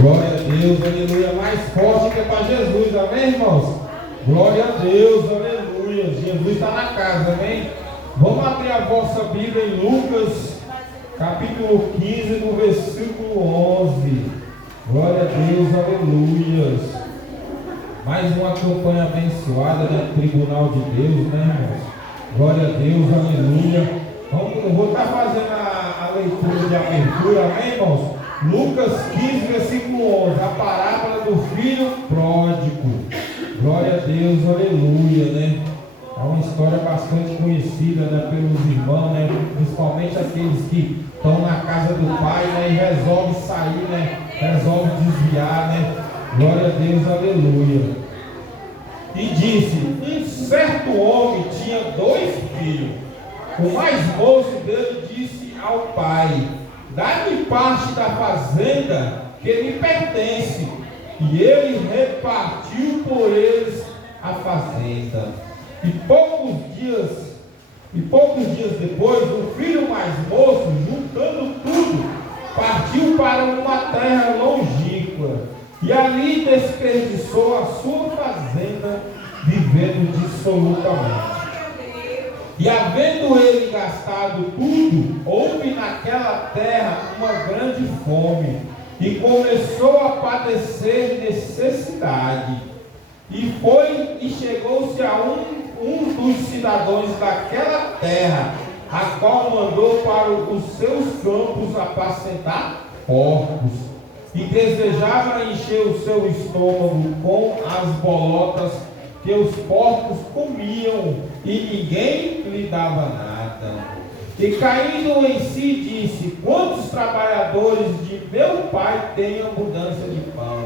Glória a Deus, aleluia. Mais forte que é para Jesus, amém, irmãos? Glória a Deus, aleluia. Jesus está na casa, amém? Vamos abrir a vossa Bíblia em Lucas, capítulo 15, no versículo 11. Glória a Deus, aleluia. Mais uma campanha abençoada, né? Tribunal de Deus, né, irmãos? Glória a Deus, aleluia. Eu vou estar fazendo a leitura de abertura, amém, irmãos? Lucas 15, versículo 11, a parábola do filho pródigo. Glória a Deus, aleluia, né? É uma história bastante conhecida, né, pelos irmãos, né? Principalmente aqueles que estão na casa do pai, né, e resolvem sair, né? Resolvem desviar, né? Glória a Deus, aleluia. E disse: um certo homem tinha 2 filhos. O mais moço dele disse ao pai: dá-me parte da fazenda que me pertence. E ele repartiu por eles a fazenda. E poucos dias depois, o filho mais moço, juntando tudo, partiu para uma terra longínqua. E ali desperdiçou a sua fazenda, vivendo dissolutamente. E havendo ele gastado tudo, houve naquela terra uma grande fome, e começou a padecer necessidade. E foi e chegou-se a um dos cidadãos daquela terra, a qual mandou para os seus campos apacentar porcos, e desejava encher o seu estômago com as bolotas que os porcos comiam, e ninguém lhe dava nada. E caindo em si disse: quantos trabalhadores de meu pai têm abundância de pão,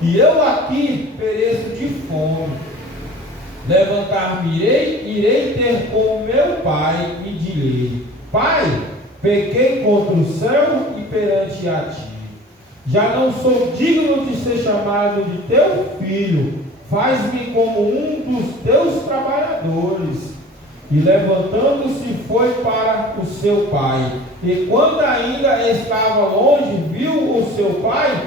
e eu aqui pereço de fome. Levantar-me-ei, irei ter com meu pai, e direi: Pai, pequei contra o céu e perante a ti. Já não sou digno de ser chamado de teu filho. Faz-me como um dos teus trabalhadores. E levantando-se foi para o seu pai. E quando ainda estava longe, viu o seu pai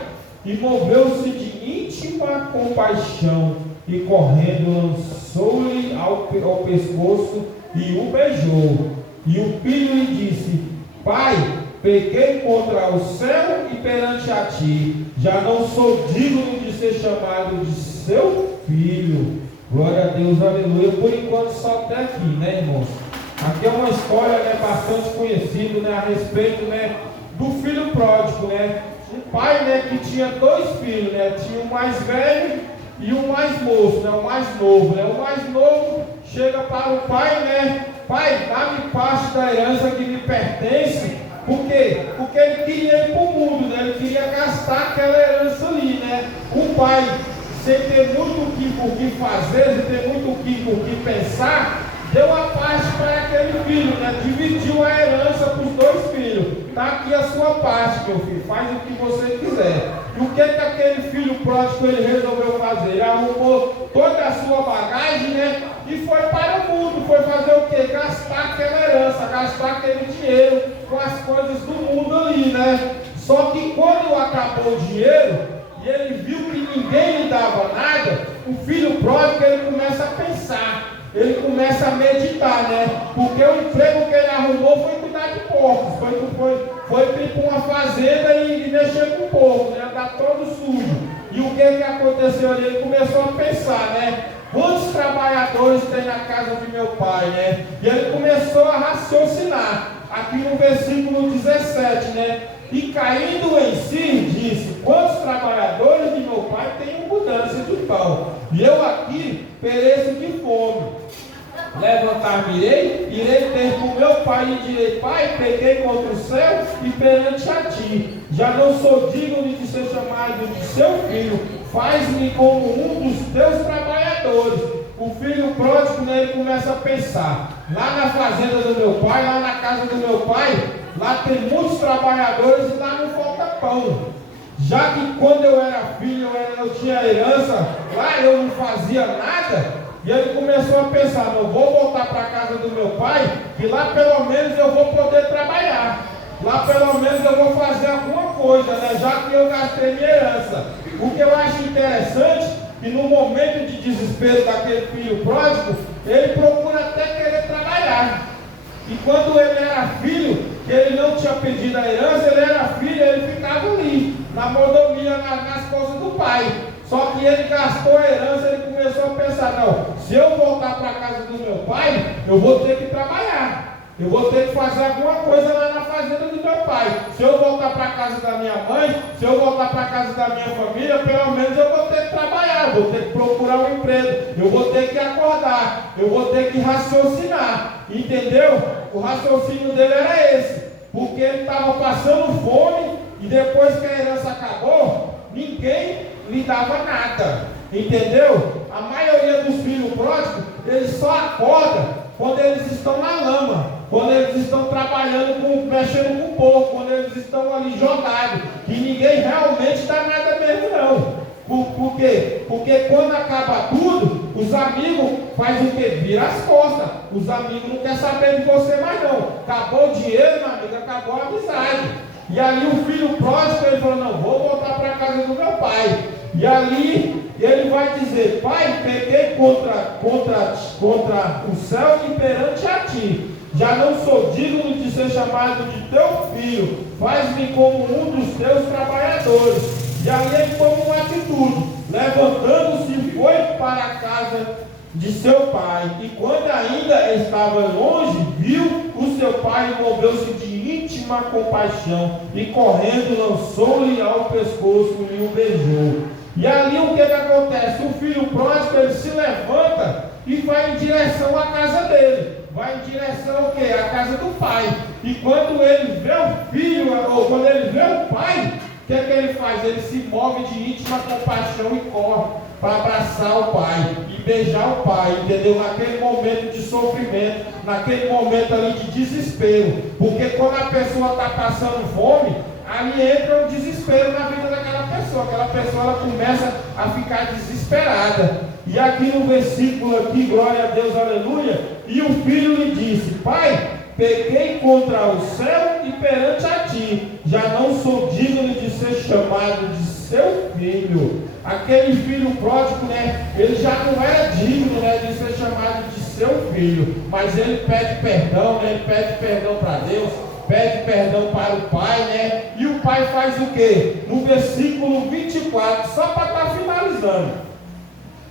e moveu-se de íntima compaixão. E correndo lançou-lhe ao pescoço e o beijou. E o filho lhe disse: Pai, pequei contra o céu e perante a ti. Já não sou digno de ser chamado de seu filho. Glória a Deus, aleluia. Por enquanto só até aqui, né, irmãos? Aqui é uma história, né, bastante conhecida, né, a respeito, né, do filho pródigo, né? Um pai, né, que tinha 2 filhos, né? Tinha o mais velho e o mais moço, né? O mais novo, né? O mais novo chega para o pai, né? Pai, dá-me parte da herança que me pertence. Por quê? Porque ele queria ir para o mundo, né? Ele queria gastar aquela herança ali, né? O pai, sem ter muito o que fazer, sem ter muito o que pensar, deu a parte para aquele filho, né? Dividiu a herança para os 2 filhos. Está aqui a sua parte, meu filho, faz o que você quiser. E o que aquele filho pródigo ele resolveu fazer? Ele arrumou toda a sua bagagem, né? E foi para o mundo. Foi fazer o quê? Gastar aquela herança, gastar aquele dinheiro com as coisas do mundo ali, né? Só que quando acabou o dinheiro e ele viu que ninguém lhe dava nada, o filho pródigo ele começa a pensar, ele começa a meditar, né? Porque o emprego que ele arrumou foi cuidar de porcos, foi ir para uma fazenda e mexer com porco, né? Andar todo sujo. E o que aconteceu ali? Ele começou a pensar, né? Quantos trabalhadores tem na casa de meu pai, né? E ele começou a raciocinar. Aqui no versículo 17, né? E caindo em si, disse: quantos trabalhadores de meu pai têm abundância de pão, e eu aqui pereço de fome. Levantar-me-ei, irei ter com meu pai e direi: Pai, pequei contra o céu e perante a ti. Já não sou digno de ser chamado de seu filho. Faz-me como um dos teus trabalhadores. O filho pródigo, né, ele começa a pensar: lá na fazenda do meu pai, lá na casa do meu pai, lá tem muitos trabalhadores e lá não falta pão. Já que quando eu era filho, eu tinha herança, lá eu não fazia nada. E ele começou a pensar: não vou voltar para a casa do meu pai, que lá pelo menos eu vou poder trabalhar. Lá pelo menos eu vou fazer alguma coisa, né? Já que eu gastei minha herança. O que eu acho interessante, que no momento de desespero daquele filho pródigo, ele procura até querer trabalhar. E quando ele era filho, que ele não tinha pedido a herança, ele era filho, ele ficava ali, na mordomia, nas coisas do pai. Só que ele gastou a herança, ele começou a pensar, não, se eu voltar para a casa do meu pai, eu vou ter que trabalhar. Eu vou ter que fazer alguma coisa lá na fazenda do meu pai. Se eu voltar para a casa da minha mãe, se eu voltar para a casa da minha família, pelo menos eu vou ter que trabalhar, eu vou ter que procurar um emprego, eu vou ter que acordar, eu vou ter que raciocinar. Entendeu? O raciocínio dele era esse. Porque ele estava passando fome e depois que a herança acabou, ninguém lhe dava nada. Entendeu? A maioria dos filhos pródigos, eles só acordam quando eles estão na lama, quando eles estão trabalhando, mexendo com o porco, quando eles estão ali jogados, que ninguém realmente dá nada mesmo não. Por quê? Porque quando acaba tudo, os amigos fazem o quê? Vira as costas. Os amigos não querem saber de você mais não. Acabou o dinheiro, meu amigo, acabou a amizade. E ali o filho pródigo, ele falou, não, vou voltar para a casa do meu pai. E ali ele vai dizer, pai, peguei contra o céu e perante a ti. Já não sou digno de ser chamado de teu filho. Faz-me como um dos teus trabalhadores. E ali ele tomou uma atitude. Levantando-se, foi para a casa de seu pai. E quando ainda estava longe, viu o seu pai e moveu-se de íntima compaixão. E correndo, lançou-lhe ao pescoço e o beijou. E ali o que acontece? O filho pródigo, ele se levanta e vai em direção à casa dele. Vai em direção ao quê? À casa do pai. E quando ele vê o filho, ou quando ele vê o pai, o que ele faz? Ele se move de íntima compaixão e corre para abraçar o pai e beijar o pai, entendeu? Naquele momento de sofrimento, naquele momento ali de desespero. Porque quando a pessoa está passando fome, ali entra um desespero na vida daquela pessoa. Aquela pessoa ela começa a ficar desesperada. E aqui no versículo aqui, glória a Deus, aleluia. E o filho lhe disse, pai, pequei contra o céu e perante a ti. Já não sou digno de ser chamado de seu filho. Aquele filho pródigo, né? Ele já não era digno, né, de ser chamado de seu filho. Mas ele pede perdão, né? Ele pede perdão para Deus. Pede perdão para o pai, né? E o pai faz o quê? No versículo 24, só para estar finalizando.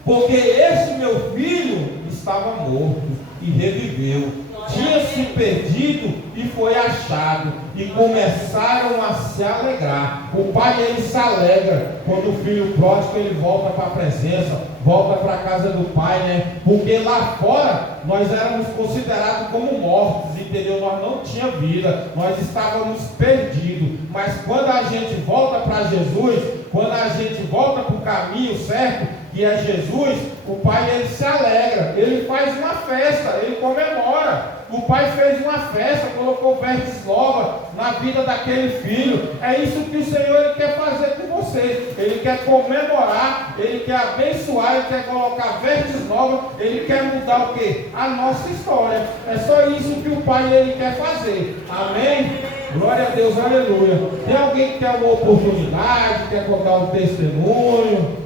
Porque esse meu filho estava morto e reviveu. Tinha se perdido e foi achado. E começaram a se alegrar. O pai, ele se alegra quando o filho pródigo, ele volta para a presença, volta para a casa do pai, né? Porque lá fora, nós éramos considerados como mortos, entendeu? Nós não tínhamos vida, nós estávamos perdidos. Mas quando a gente volta para Jesus, quando a gente volta para o caminho certo, que é Jesus, o pai, ele se alegra, ele faz uma festa, ele comemora. O pai fez uma festa, colocou vestes novas na vida daquele filho. É isso que o Senhor, ele quer fazer com você. Ele quer comemorar, ele quer abençoar, ele quer colocar vestes novas, ele quer mudar o quê? A nossa história. É só isso que o pai, ele quer fazer. Amém? Glória a Deus, aleluia. Tem alguém que quer uma oportunidade, quer contar um testemunho,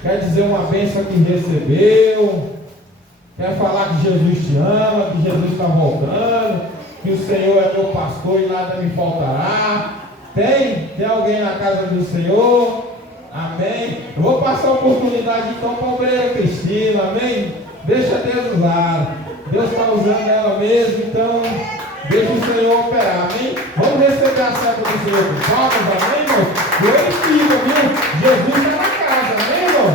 quer dizer uma bênção que recebeu, quer falar que Jesus te ama, que Jesus está voltando, que o Senhor é meu pastor e nada me faltará? Tem alguém na casa do Senhor? Amém? Eu vou passar a oportunidade então para a obreira Cristina, amém? Deixa Deus usar. Deus está usando ela mesmo, então deixa o Senhor operar, amém? Vamos receber a seta do Senhor com palmas, amém, irmão? Glorifica, viu? Jesus está na casa, amém, irmão?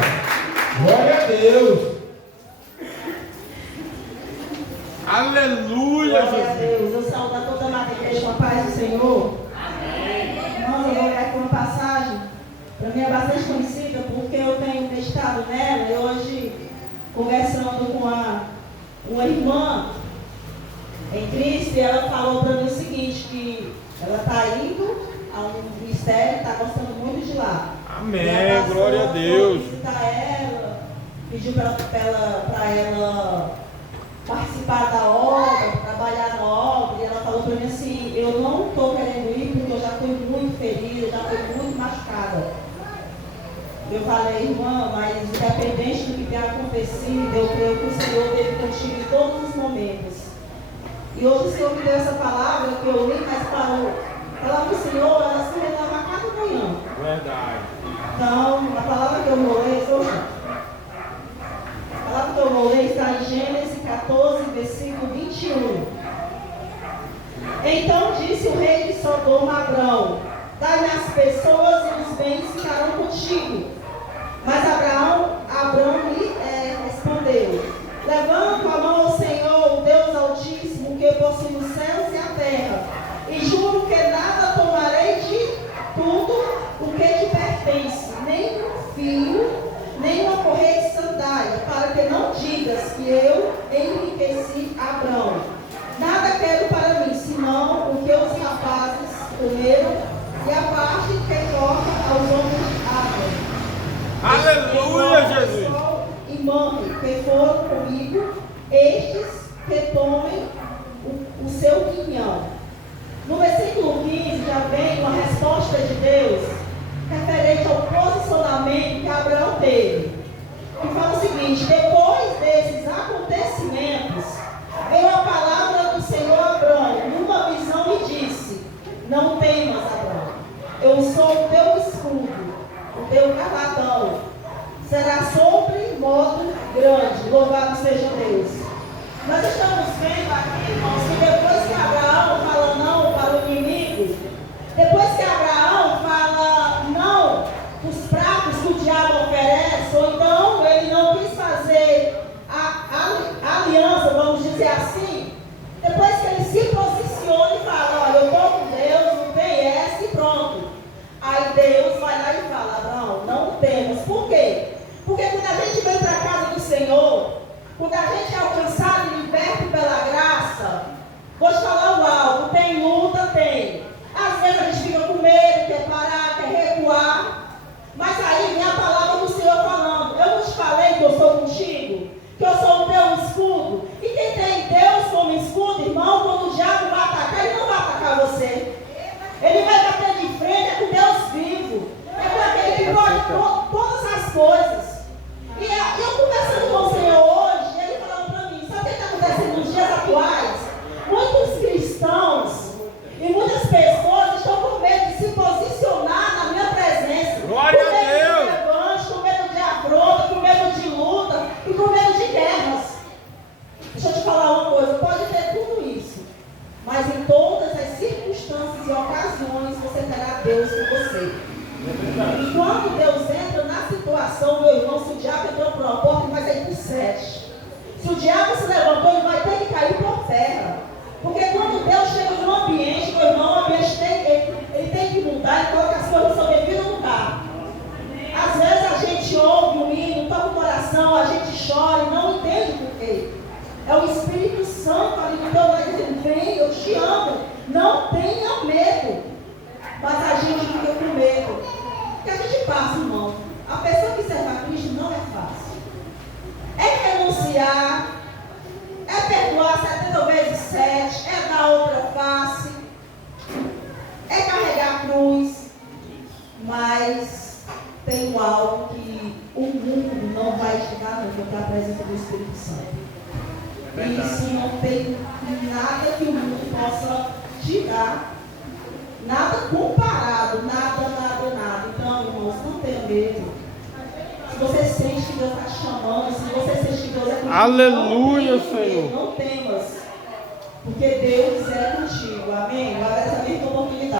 Glória a Deus. Aleluia, glória a Deus. Eu saúdo a toda a igreja com a paz do Senhor. Amém. Irmãos, eu vou ler aqui uma passagem, para mim é bastante conhecida, porque eu tenho meditado nela, e hoje, conversando com uma irmã em Cristo, e ela falou para mim o seguinte, que ela está indo a um ministério, está gostando muito de lá. Amém, glória a Deus. Visitar ela, pediu para ela participar da obra, trabalhar na obra, e ela falou para mim assim, eu não estou querendo ir porque eu já fui muito feliz, para a irmã, mas independente do que tenha acontecido, eu creio que o Senhor esteve contigo em todos os momentos. E hoje o Senhor me deu essa palavra que eu li, mas parou. A palavra do Senhor, ela se renova a cada manhã. Verdade. Então, a palavra que eu vou ler, a palavra que eu vou ler está em Gênesis 14, versículo 21. Então disse o rei de Sodoma a Abrão: dai-me as pessoas e os bens ficarão contigo. Mas Abrão lhe respondeu: levanto a mão ao Senhor, o Deus Altíssimo, que possui os céus e a terra, e juro que nada tomarei de tudo o que te pertence, nem um fio, nem uma correia de sandália, para que não digas que eu enriqueci Abrão. Nada quero para mim, senão o que os rapazes comeram e a parte que toca aos homens de Abrão. Aleluia, Jesus! E Mamre, que foram comigo, estes que tomem o seu quinhão. No versículo 15 já vem uma resposta de Deus referente ao posicionamento que Abraão teve. E fala o seguinte: depois desses acontecimentos, veio a palavra do Senhor a Abraão numa visão e disse: não temas, Abraão, eu sou o teu escudo, o teu galardão será sobre modo grande. Louvado seja Deus. Nós estamos vendo aqui, irmãos, que depois que Abraão fala não para o inimigo, depois que Abraão fala não os pratos que o diabo oferece, ou então ele não quis fazer a aliança, vamos dizer assim, depois que ele se posiciona e fala: olha, eu estou com Deus, não tem essa e pronto. Aí Deus vai lá e fala: não temos. Por quê? Porque quando a gente vem para a casa do Senhor, quando a gente é alcançado e liberto pela graça, vou te falar algo: tem luta, tem. Às vezes a gente fica com medo, quer parar, quer recuar. Mas aí vem a palavra do Senhor falando: eu não te falei que eu sou contigo? Que eu sou o teu escudo? E quem tem Deus como escudo, irmão, quando o diabo vai atacar, ele não vai atacar você. Ele vai bater de frente, é com Deus vivo. É com aquele que pode todas as coisas. E eu conversando com o Senhor hoje, ele falando para mim: sabe o que está acontecendo nos dias atuais? Muitos cristãos e muitas pessoas estão com medo de se posicionar na minha presença. Glória a Deus! Com medo de revanche, com medo de afronta, com medo de luta e com medo de guerras. Deixa eu te falar uma coisa: pode ter tudo isso, mas em todas as circunstâncias e ocasiões você terá Deus com você. E quando Deus entra na situação, meu irmão, se o diabo entrou por uma porta, ele vai sair por 7. Se o diabo se levantou, ele vai ter que cair por terra. Porque quando Deus chega no ambiente, meu irmão, o ambiente ele tem que mudar e colocar as coisas no seu devido lugar. Às vezes a gente ouve um hino, toca o coração, a gente chora e não entende por quê. É o Espírito Santo ali no teu lado dizendo: vem, eu te amo, não tenha medo. Mas a gente fica com medo. O que a gente passa, irmão? A pessoa que serve a Cristo não é fácil. É renunciar, é perdoar 70 vezes 7, é dar outra face, é carregar a cruz. Mas tem algo que o mundo não vai chegar nunca para a presença do Espírito Santo. Isso não tem nada que o mundo possa tirar. Nada comparado, nada. Então, irmãos, não tenha medo. Se você sente que Deus está te chamando, se você sente que Deus é contigo, aleluia, Senhor. Não temas, porque Deus é contigo. Amém? Agora essa mesma oportunidade.